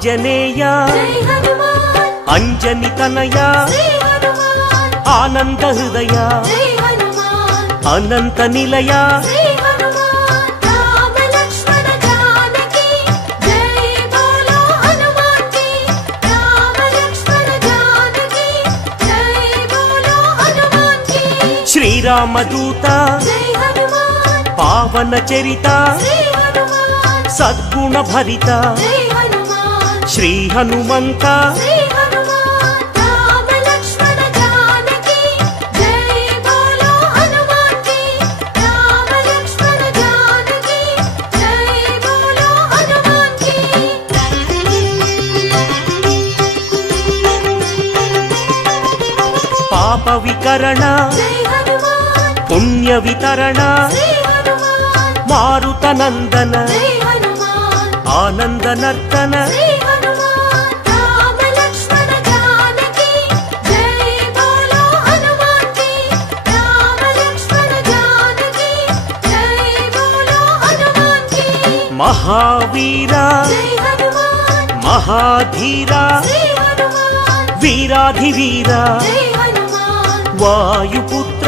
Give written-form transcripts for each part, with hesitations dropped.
ఆంజనేయ అంజని తనయ ఆనంద హృదయ అనంత నిలయ శ్రీరామదూత పావన చరిత సద్గుణ భరిత శ్రీ హనుమంత పాప వికరణ పుణ్య వితరణ మారుత నందన ఆనంద నర్తన మహావీర మహాధీర వీరాధివీర వాయుపుత్ర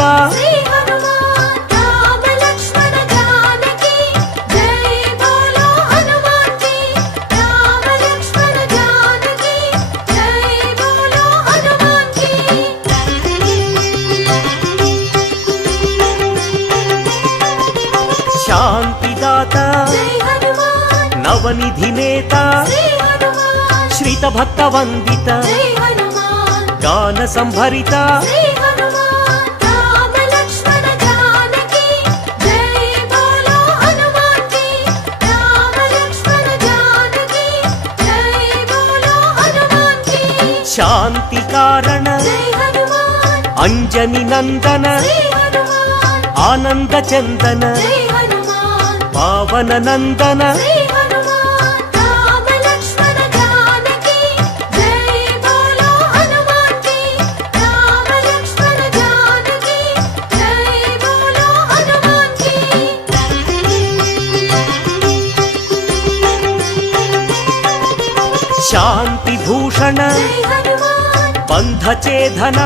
శాంతిదాత నవనిధి నేత శ్రీత భక్త వందిత గాన సంభరిత శాంతి కారణ అంజని నందన ఆనంద చందన పావన నందన శాంతి భూషణ బంధచేధన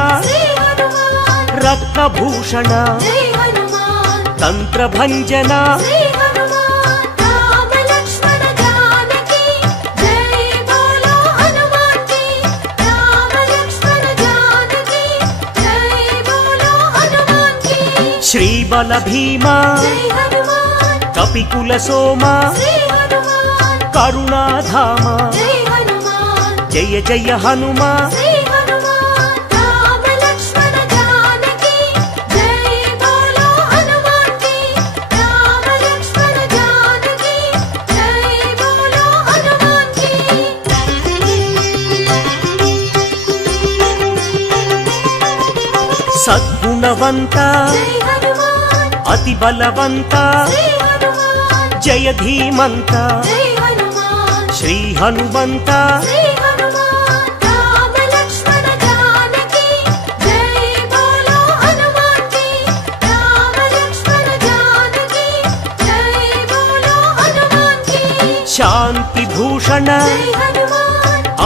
రత్నభూషణ తంత్రభంజన శ్రీబల భీమ కపికుల సోమ కరుణాధామ జయ జయ హనుమ సద్గుణవంత అతి బలవంత జయ ధీమంత శ్రీ హనుమంత శాంతి భూషణ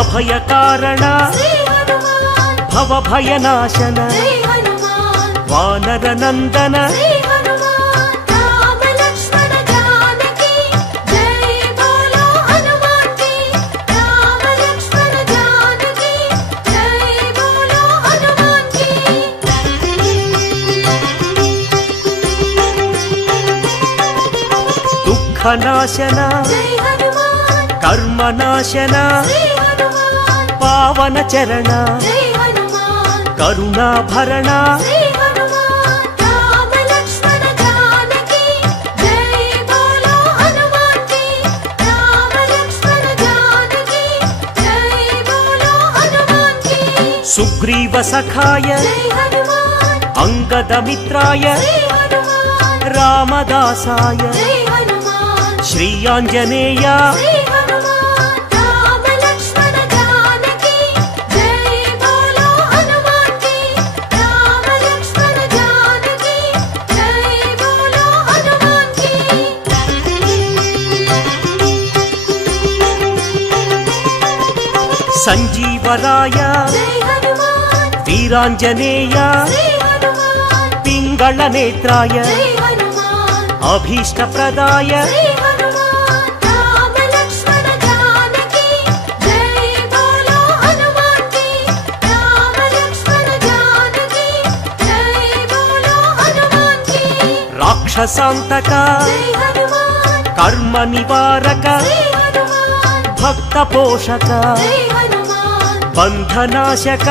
అభయ కారణ భవభయనాశన వానర నందన దుఃఖనాశన కర్మనాశన పావన చరణ కరుణాభరణ సుగ్రీవ సఖాయ అంగదమిత్రాయ రామదాసాయ శ్రీ ఆంజనేయ ఈశ్వరాయ వీరాంజనేయ పింగళ నేత్రాయ అభీష్టప్రదాయ రాక్షసాంతక కర్మ నివారక భక్త పోషక బంధనాశక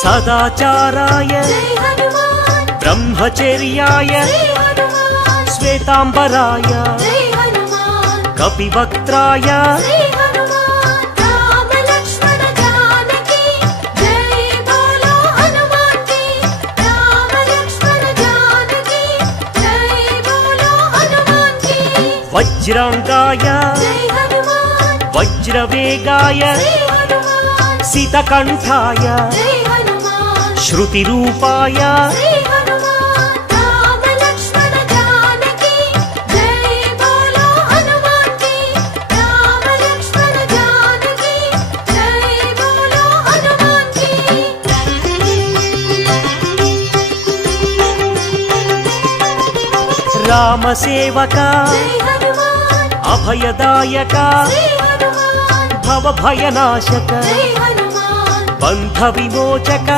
సదాచారాయ బ్రహ్మచర్యాయ శ్వేతాంబరాయ కపివక్త్రాయ వజ్రాంగాయ వజ్రవేగాయ సితకంఠాయ శృతిరూపాయ రామసేవక అభయదాయక భవభయనాశక బంధ విమోచక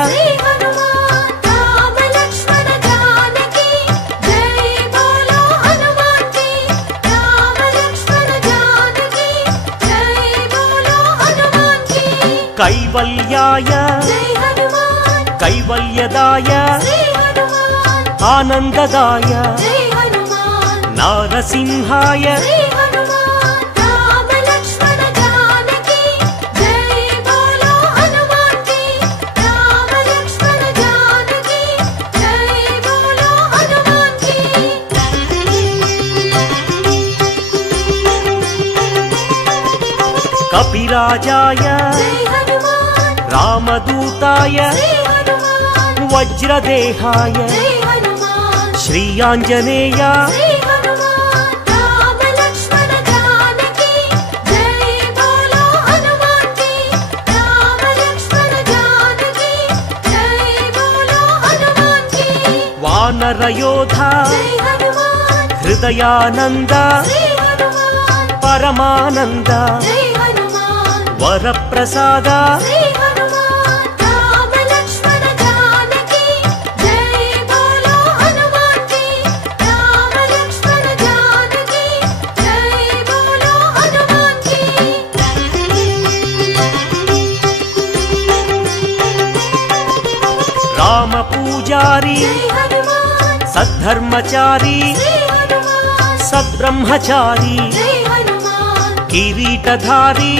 కైవల్యాయ కైవల్యదాయ ఆనందదాయ నారసింహాయ కపిరాజాయ రామదూతాయ వజ్రదేహాయ శ్రీయాంజనేయ వానరయోధ హృదయానంద పరమానంద వరప్రసాద రామ పూజారి సద్ధర్మచారి సద్బ్రహ్మచారి కిరీటధారి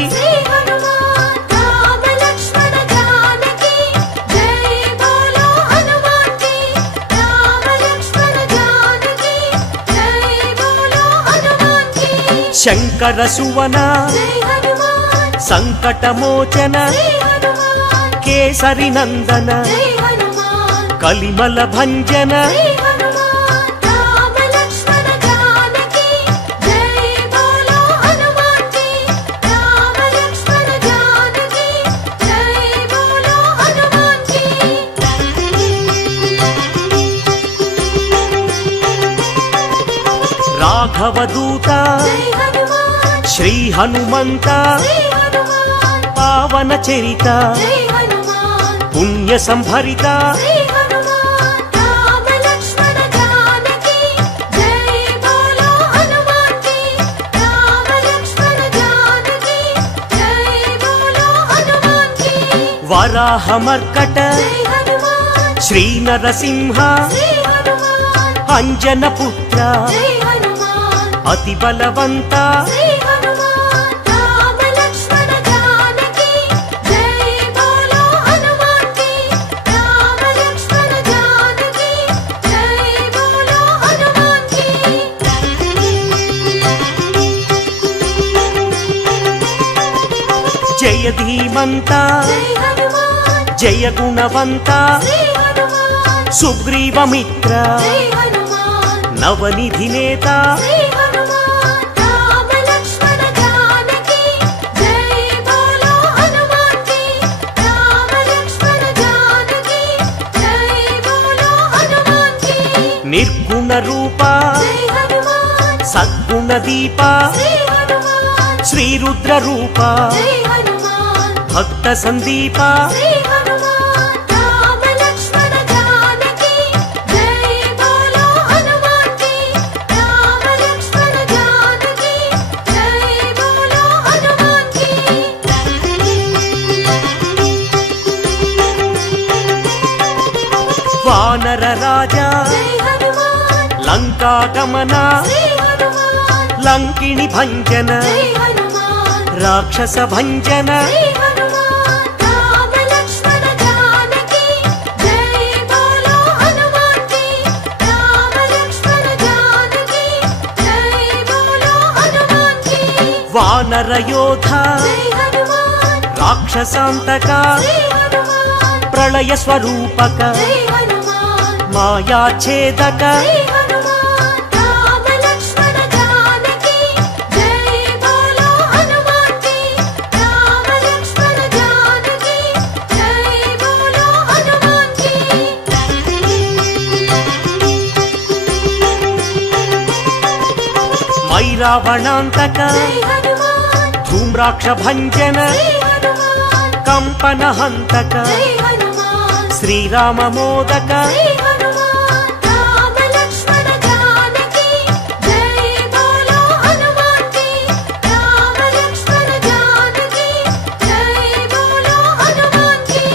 శంకర సువన సంకటమోచన కేసరి నందన కలిమల భంజన రాఘవదూత శ్రీ హనుమంత పావన చరిత పుణ్య సంభరిత వరాహమర్కట శ్రీ నరసింహ అంజన పుత్ర అతి బలవంత జయ ధీమంత జై హనుమాన్ జయ గుణవంత శ్రీ హనుమాన్ సుగ్రీవమిత్ర జై హనుమాన్ నవనిధి నేత శ్రీ హనుమాన్ రామ లక్ష్మణ జానకి జై బోలో హనుమాన్ కి రామ లక్ష్మణ జానకి జై బోలో హనుమాన్ కి నిర్గుణ రూప జై హనుమాన్ సద్గుణ దీప శ్రీ హనుమాన్ శ్రీ రుద్ర రూప జై హనుమాన్ భక్త సందీప శ్రీ హనుమాన్ రామ లక్ష్మణ జానకి జై బోలో హనుమాన్ కి రామ లక్ష్మణ జానకి జై బోలో హనుమాన్ కి వానర రాజా జై హనుమాన్ లంకా గమన శ్రీ హనుమాన్ లంకిణి భంజన జై హనుమాన్ రాక్షస భంజన శ్రీ హనుమాన్ రామ లక్ష్మణ జానకి జై బోలో హనుమాన్ కి రామ లక్ష్మణ జానకి జై బోలో హనుమాన్ కి వానర యోధ జై హనుమాన్ రాక్షసాంతక శ్రీ హనుమాన్ ప్రళయ స్వరూపక జై హనుమాన్ మాయాఛేదక శ్రీ హనుమాన్ రామ లక్ష్మణ జానకి జై బోలో హనుమాన్ కి రామ లక్ష్మణ జానకి జై బోలో హనుమాన్ కి మైరావణాంతక జై హనుమాన్ ధూమ్రాక్ష భంజన శ్రీ హనుమాన్ కంపన హంతక జై హనుమాన్ శ్రీరామ మోదక శ్రీ హనుమాన్ రామ లక్ష్మణ జానకి జై బోలో హనుమాన్ కి రామ లక్ష్మణ జానకి జై బోలో హనుమాన్ కి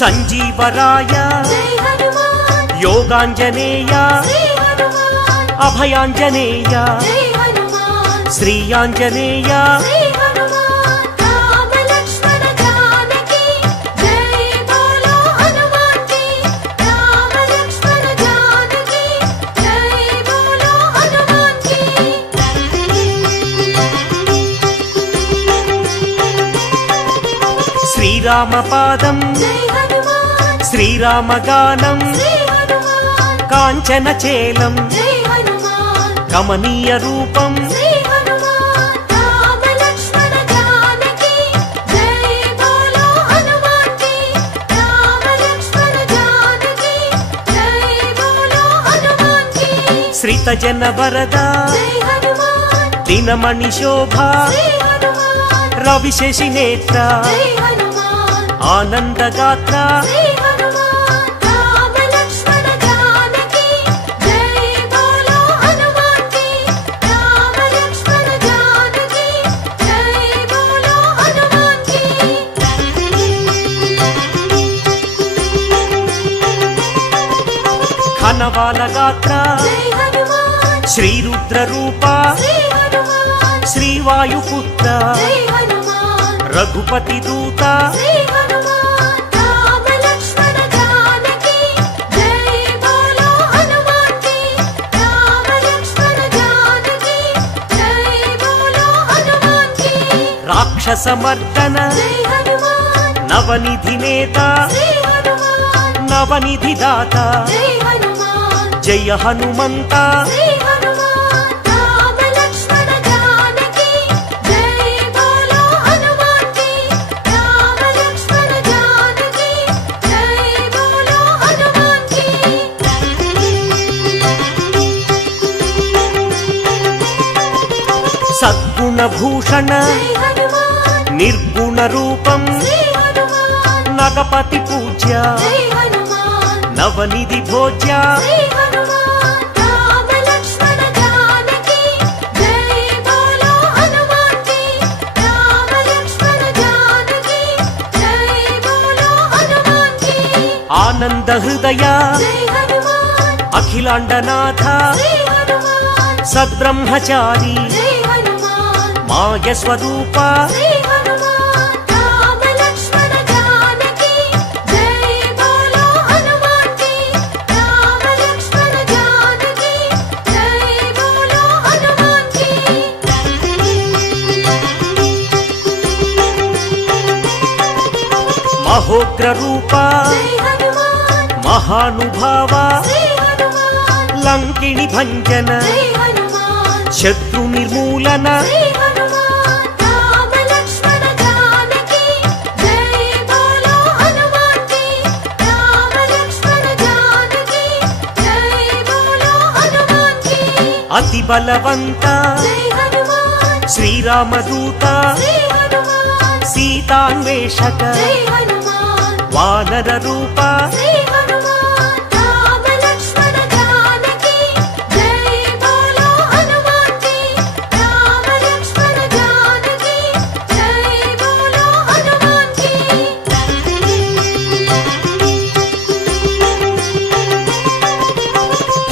సంజీవరాయ జై హనుమాన్ యోగాంజనేయ శ్రీ హనుమాన్ అభయాంజనేయ జై హనుమాన్ శ్రీయాంజనేయ శ్రీ హనుమాన్ రామ లక్ష్మణ జానకి జై బోలో హనుమాన్ కి రామ లక్ష్మణ జానకి జై బోలో హనుమాన్ కి శ్రీరామ పాదం జై హనుమాన్ శ్రీరామ గానం శ్రీ హనుమాన్ కాంచన చేలం జై హనుమాన్ కమనీయ రూపం శ్రీ హనుమాన్ రామ లక్ష్మణ జానకి జై బోలో హనుమాన్ కి రామ లక్ష్మణ జానకి జై బోలో హనుమాన్ కి శ్రిత జన వరద జై హనుమాన్ దినమణి శోభ శ్రీ హనుమాన్ రవిశేషి నేత్ర జై హనుమాన్ ఆనందగాత్ర శ్రీ హనుమాన్ రామ లక్ష్మణ జానకి జై బోలో హనుమాన్ కి రామ లక్ష్మణ జానకి జై బోలో హనుమాన్ కి ఘనవాల గాత్ర జై హనుమాన్ శ్రీరుద్ర రూప శ్రీ హనుమాన్ శ్రీవాయుపుత్ర జై హనుమాన్ రఘుపతి దూత శ్రీ హనుమాన్ రామ లక్ష్మణ జానకి జై బోలో హనుమాన్ కి రామ లక్ష్మణ జానకి జై బోలో హనుమాన్ కి రాక్షస మర్దన జై హనుమాన్ నవనిధి నేత శ్రీ హనుమాన్ నవనిధి దాత జై హనుమాన్ జయ హనుమంత శ్రీ హనుమాన్ రామ లక్ష్మణ జానకి జై బోలో హనుమాన్ కి రామ లక్ష్మణ జానకి జై బోలో హనుమాన్ కి సద్గుణ భూషణ జై హనుమాన్ నిర్గుణ రూపం శ్రీ హనుమాన్ నగపతి పూజ్య జై హనుమాన్ నవనిధి భోజ్య శ్రీ హనుమాన్ రామ లక్ష్మణ జానకి జై బోలో హనుమాన్ కి రామ లక్ష్మణ జానకి జై బోలో హనుమాన్ కి ఆనంద హృదయ జై హనుమాన్ అఖిలాండనాథ శ్రీ హనుమాన్ సద్బ్రహ్మచారి జై హనుమాన్ మాయ స్వరూప శ్రీ హనుమాన్ రామ లక్ష్మణ జానకి జై బోలో హనుమాన్ కి రామ లక్ష్మణ జానకి జై బోలో హనుమాన్ కి మహోగ్ర రూప జై హనుమాన్ మహానుభావ శ్రీ హనుమాన్ లంకిణి భంజన జై హనుమాన్ శత్రు నిర్మూలన శ్రీ హనుమాన్ రామ లక్ష్మణ జానకి జై బోలో హనుమాన్ కి రామ లక్ష్మణ జానకి జై బోలో హనుమాన్ కి అతి బలవంత జై హనుమాన్ శ్రీరామదూత శ్రీ హనుమాన్ సీతాన్వేషక జై హనుమాన్ వానర రూప శ్రీ హనుమాన్ రామ లక్ష్మణ జానకి జై బోలో హనుమాన్ కి రామ లక్ష్మణ జానకి జై బోలో హనుమాన్ కి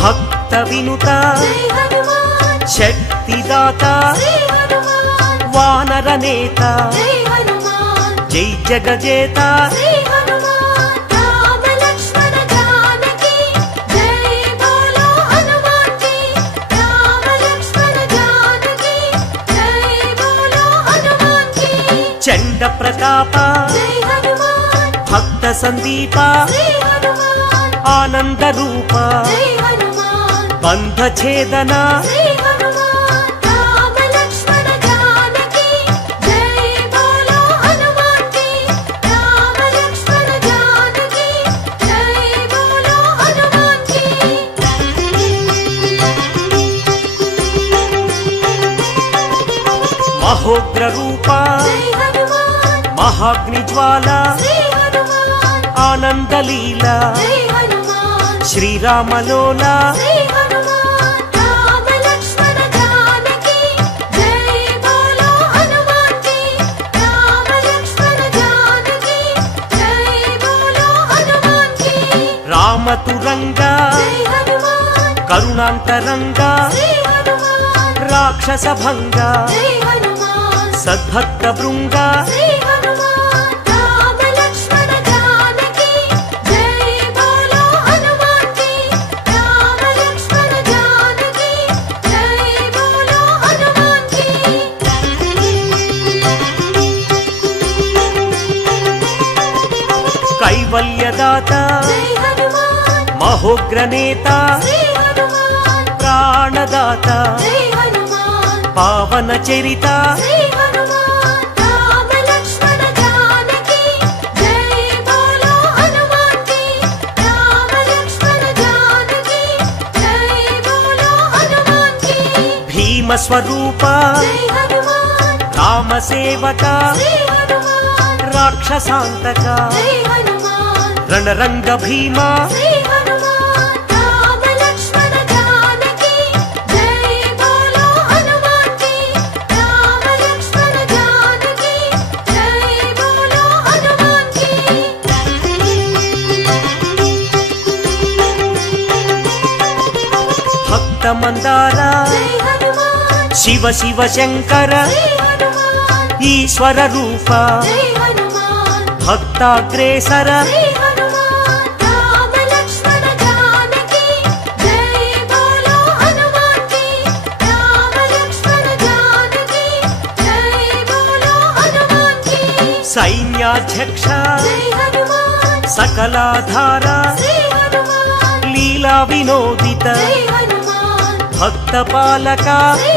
భక్త వినుత జై హనుమాన్ శక్తిదాత శ్రీ హనుమాన్ వానర నేత జై హనుమాన్ జై జగజేత శ్రీ హనుమాన్ రామ లక్ష్మణ జానకి జై బోలో హనుమాన్ కి రామ లక్ష్మణ జానకి జై బోలో హనుమాన్ కి చండ ప్రతాప జై హనుమాన్ భక్త సందీప శ్రీ హనుమాన్ ఆనంద రూప జై హనుమాన్ బంధ ఛేదన శ్రీ హనుమాన్ రామ లక్ష్మణ జానకి జై బోలో హనుమాన్ కి రామ లక్ష్మణ జానకి జై బోలో హనుమాన్ కి మహోగ్ర రూప జై హనుమాన్ మహాగ్ని జ్వాల శ్రీ హనుమాన్ ఆనందలీల జై హనుమాన్ శ్రీరామలోల శ్రీ హనుమాన్ రామ లక్ష్మణ జానకి జై బోలో హనుమాన్ కి రామ లక్ష్మణ జానకి జై బోలో హనుమాన్ కి రామతురంగ జై హనుమాన్ కరుణాంతరంగ శ్రీ హనుమాన్ రాక్షస భంగ జై హనుమాన్ సద్భక్త బృంగ శ్రీ హనుమాన్ రామ లక్ష్మణ జానకి జై బోలో హనుమాన్ కి రామ లక్ష్మణ జానకి జై బోలో హనుమాన్ కి కైవల్యదాత జై హనుమాన్ మహోగ్ర నేత శ్రీ హనుమాన్ ప్రాణదాత జై హనుమాన్ పావన చరిత శ్రీ హనుమాన్ రామ లక్ష్మణ జానకి జై బోలో హనుమాన్ కి రామ లక్ష్మణ జానకి జై బోలో హనుమాన్ కి భీమ స్వరూప జై హనుమాన్ రామ సేవక శ్రీ హనుమాన్ రాక్షసాంతక జై హనుమాన్ రణరంగ భీమ శ్రీ హనుమాన్ రామ లక్ష్మణ జానకి జై బోలో హనుమాన్ కి రామ లక్ష్మణ జానకి జై బోలో హనుమాన్ కి భక్త మందార జై హనుమాన్ శివ శివ శంకర శ్రీ హనుమాన్ ఈశ్వర రూప జై హనుమాన్ భక్తాగ్రేసర శ్రీ హనుమాన్ రామ లక్ష్మణ జానకి జై బోలో హనుమాన్ కి రామ లక్ష్మణ జానకి జై బోలో హనుమాన్ కి సైన్యాధ్యక్ష జై హనుమాన్ సకలాధార శ్రీ హనుమాన్ లీలా వినోదిత జై హనుమాన్ భక్త పాలక శ్రీ